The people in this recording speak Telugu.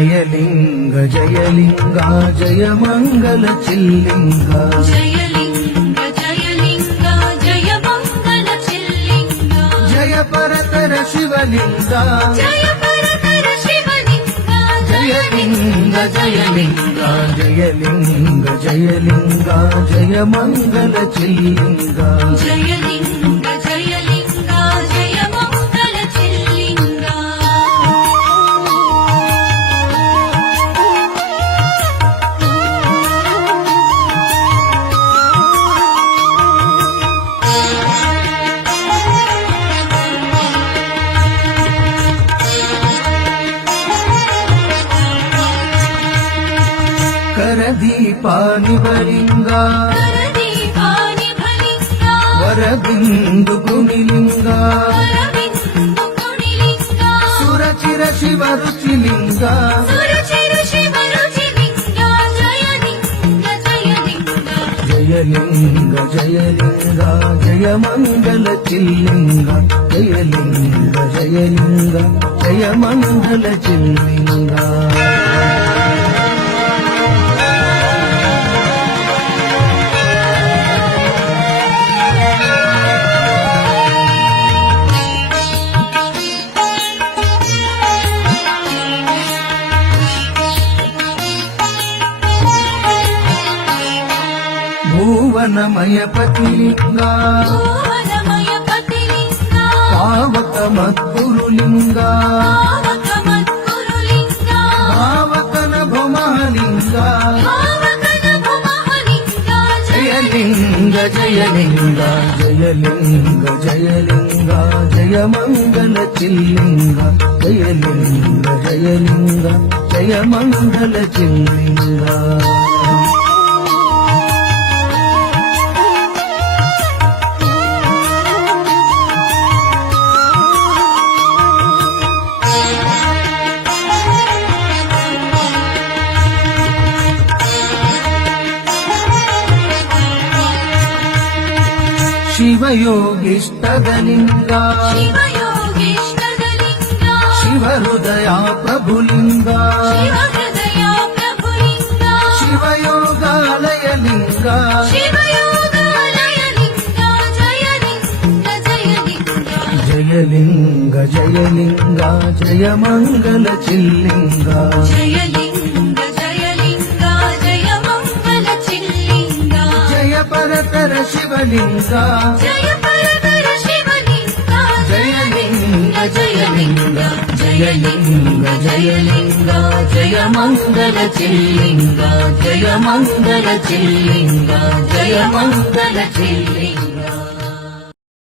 జయలింగ జయ మంగళ చిల్లింగ. జయలింగ జయలింగ జయ మంగళ చిల్లింగ. జయ పరతర శివలింగ. జయ పరతర శివలింగ జయలింగ జయలింగ జయలింగ. జయలింగ జయ మంగళ చిల్లింగ. జయలింగ జయలింగ కరదీపాని వలింగ కరదీపాని ఫలింగ వరబిందు గుణిలింగ సురచిర శివ రుచిలింగ. జయలింగ జయలింగ. జయలింగ జయలింగ జయ మంగళ చిల్లింగ జయలింగ జయలింగ జయ మంగళ చిల్లింగ. భువనమయ పతిలింగ. భువనమయ పతిలింగ. పావక మద్గురులింగ పావక మద్గురులింగ భావకన భుమలింగ భావకన భుమహలింగ జయలింగ జయలింగ జయలింగ జయలింగ జయ మంగళ చిల్లింగ. జయలింగ జయలింగ జయ మంగళ చిల్లింగ. శివయోగిష్టదలింగ. శివయోగేశ్వరలింగ శివహృదయా ప్రభులింగ. శివహృదయ ప్రభులింగ. శివయోగాలయలింగ. శివయోగాలయలింగ. జయలింగ పరతర శివలింగ. జయ పరతర శివలింగ జయలింగ జయలింగ జయలింగ జయలింగ జయ మంగళ చిల్లింగ జయ మంగళ చిల్లింగ జయ మంగళ చిల్లింగ.